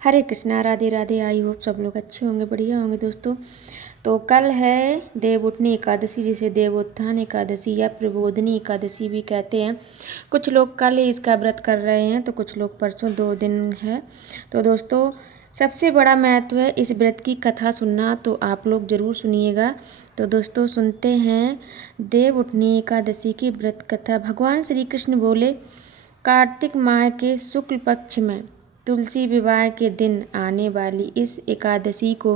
Hare Krishna, Radhe Radhe. I hope सब लोग अच्छे होंगे, बढ़िया होंगे दोस्तों। तो कल है देवउठनी एकादशी, जिसे देवोत्थान एकादशी या प्रबोधिनी एकादशी भी कहते हैं। कुछ लोग कल ही इसका व्रत कर रहे हैं तो कुछ लोग परसों, 2 दिन है। तो दोस्तों, सबसे बड़ा महत्व है इस व्रत की कथा सुनना, तो आप लोग ज़रूर सुनिएगा। तो दोस्तों, सुनते हैं देवउठनी एकादशी की व्रत कथा। भगवान श्री कृष्ण बोले, कार्तिक माह के शुक्ल पक्ष में तुलसी विवाह के दिन आने वाली इस एकादशी को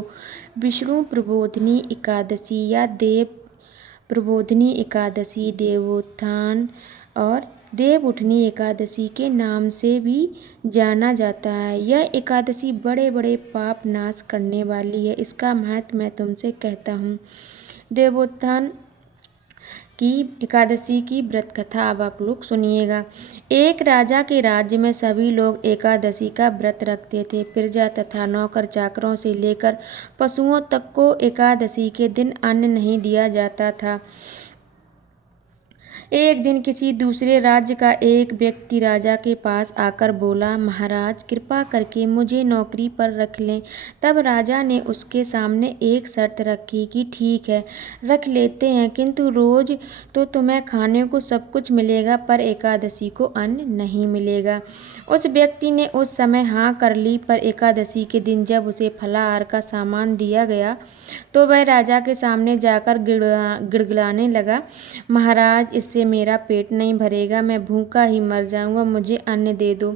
विष्णु प्रबोधिनी एकादशी या देव प्रबोधिनी एकादशी, देवोत्थान और देवउठनी एकादशी के नाम से भी जाना जाता है। यह एकादशी बड़े बड़े पाप नाश करने वाली है। इसका महत्व मैं तुमसे कहता हूँ। देवोत्थान की एकादशी की व्रत कथा अब आप लोग सुनिएगा। एक राजा के राज्य में सभी लोग एकादशी का व्रत रखते थे। प्रजा तथा नौकर चाकरों से लेकर पशुओं तक को एकादशी के दिन अन्न नहीं दिया जाता था। एक दिन किसी दूसरे राज्य का एक व्यक्ति राजा के पास आकर बोला, महाराज कृपा करके मुझे नौकरी पर रख लें। तब राजा ने उसके सामने एक शर्त रखी कि ठीक है, रख लेते हैं, किंतु रोज तो तुम्हें खाने को सब कुछ मिलेगा, पर एकादशी को अन्न नहीं मिलेगा। उस व्यक्ति ने उस समय हाँ कर ली, पर एकादशी के दिन जब उसे फलाहार का सामान दिया गया तो वह राजा के सामने जाकर गिड़गिड़ाने लगा, महाराज इससे मेरा पेट नहीं भरेगा, मैं भूखा ही मर जाऊंगा, मुझे अन्न दे दो।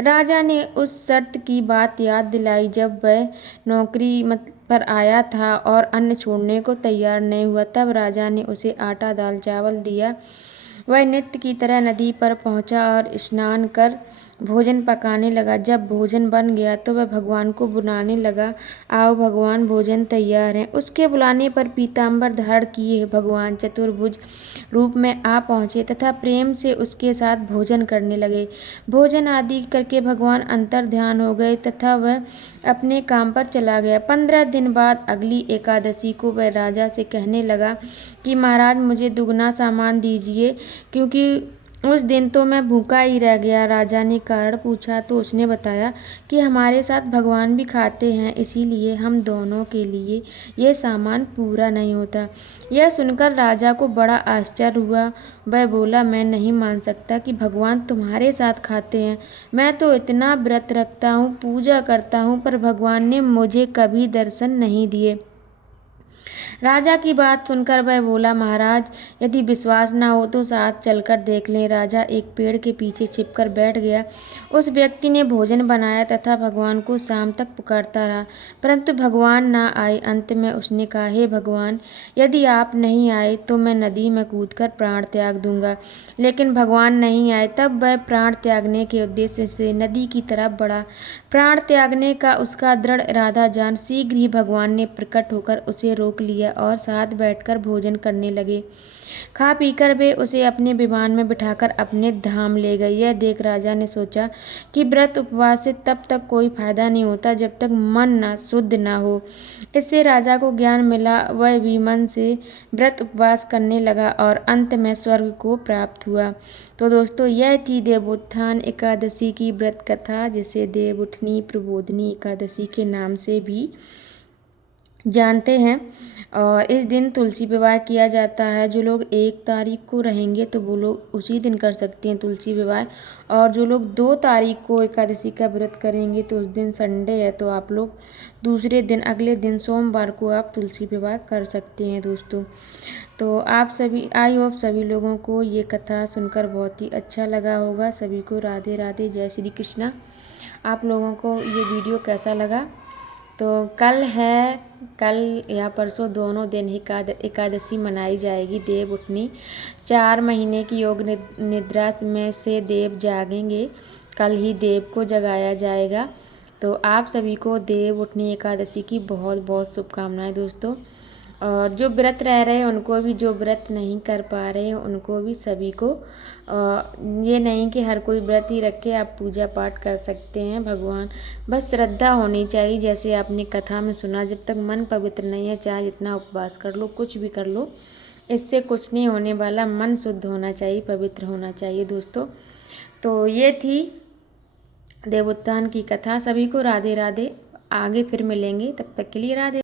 राजा ने उस शर्त की बात याद दिलाई जब वह नौकरी पर आया था और अन्न छोड़ने को तैयार नहीं हुआ। तब राजा ने उसे आटा दाल चावल दिया। वह नित्य की तरह नदी पर पहुंचा और स्नान कर भोजन पकाने लगा। जब भोजन बन गया तो वह भगवान को बुलाने लगा, आओ भगवान, भोजन तैयार है। उसके बुलाने पर पीताम्बर धारण किए भगवान चतुर्भुज रूप में आ पहुँचे तथा प्रेम से उसके साथ भोजन करने लगे। भोजन आदि करके भगवान अंतर ध्यान हो गए तथा वह अपने काम पर चला गया। 15 दिन बाद अगली एकादशी को वह राजा से कहने लगा कि महाराज मुझे दुगना सामान दीजिए, क्योंकि उस दिन तो मैं भूखा ही रह गया। राजा ने कारण पूछा तो उसने बताया कि हमारे साथ भगवान भी खाते हैं, इसीलिए हम दोनों के लिए यह सामान पूरा नहीं होता। यह सुनकर राजा को बड़ा आश्चर्य हुआ। वह बोला, मैं नहीं मान सकता कि भगवान तुम्हारे साथ खाते हैं। मैं तो इतना व्रत रखता हूँ, पूजा करता हूँ, पर भगवान ने मुझे कभी दर्शन नहीं दिए। राजा की बात सुनकर वह बोला, महाराज यदि विश्वास न हो तो साथ चलकर देख लें। राजा एक पेड़ के पीछे छिपकर बैठ गया। उस व्यक्ति ने भोजन बनाया तथा भगवान को शाम तक पुकारता रहा, परंतु भगवान न आए। अंत में उसने कहा, हे भगवान, यदि आप नहीं आए तो मैं नदी में कूदकर प्राण त्याग दूंगा। लेकिन भगवान नहीं आए। तब वह प्राण त्यागने के उद्देश्य से नदी की तरफ बढ़ा। प्राण त्यागने का उसका दृढ़ इरादा जान शीघ्र ही भगवान ने प्रकट होकर उसे रोक लिया और साथ बैठकर भोजन करने लगे। खा पीकर वे उसे अपने विमान में बिठाकर अपने धाम ले गए। यह देख राजा ने सोचा कि व्रत उपवास से तब तक कोई फायदा नहीं होता जब तक मन न शुद्ध न हो। इससे राजा को ज्ञान मिला। वह भी मन से व्रत उपवास करने लगा और अंत में स्वर्ग को प्राप्त हुआ। तो दोस्तों, यह थी देवोत्थान एकादशी की व्रत कथा, जिसे देवउठनी प्रबोधिनी एकादशी के नाम से भी जानते हैं। और इस दिन तुलसी विवाह किया जाता है। जो लोग 1 तारीख को रहेंगे तो वो लोग उसी दिन कर सकते हैं तुलसी विवाह, और जो लोग 2 तारीख को एकादशी का व्रत करेंगे तो उस दिन संडे है, तो आप लोग दूसरे दिन, अगले दिन सोमवार को आप तुलसी विवाह कर सकते हैं दोस्तों। तो आप सभी, आई होप सभी लोगों को ये कथा सुनकर बहुत ही अच्छा लगा होगा। सभी को राधे राधे, जय श्री कृष्णा। आप लोगों को ये वीडियो कैसा लगा? तो कल या परसों दोनों दिन ही एकादशी मनाई जाएगी देवउठनी। 4 महीने की योग निद्रा में से देव जागेंगे। कल ही देव को जगाया जाएगा। तो आप सभी को देवउठनी एकादशी की बहुत बहुत शुभकामनाएं दोस्तों। और जो व्रत रह रहे हैं उनको भी, जो व्रत नहीं कर पा रहे हैं उनको भी, सभी को ये नहीं कि हर कोई व्रत ही रखे, आप पूजा पाठ कर सकते हैं। भगवान, बस श्रद्धा होनी चाहिए। जैसे आपने कथा में सुना, जब तक मन पवित्र नहीं है, चाहे जितना उपवास कर लो, कुछ भी कर लो, इससे कुछ नहीं होने वाला। मन शुद्ध होना चाहिए, पवित्र होना चाहिए दोस्तों। तो ये थी देवोत्थान की कथा। सभी को राधे राधे। आगे फिर मिलेंगे, तब तक के लिए राधे।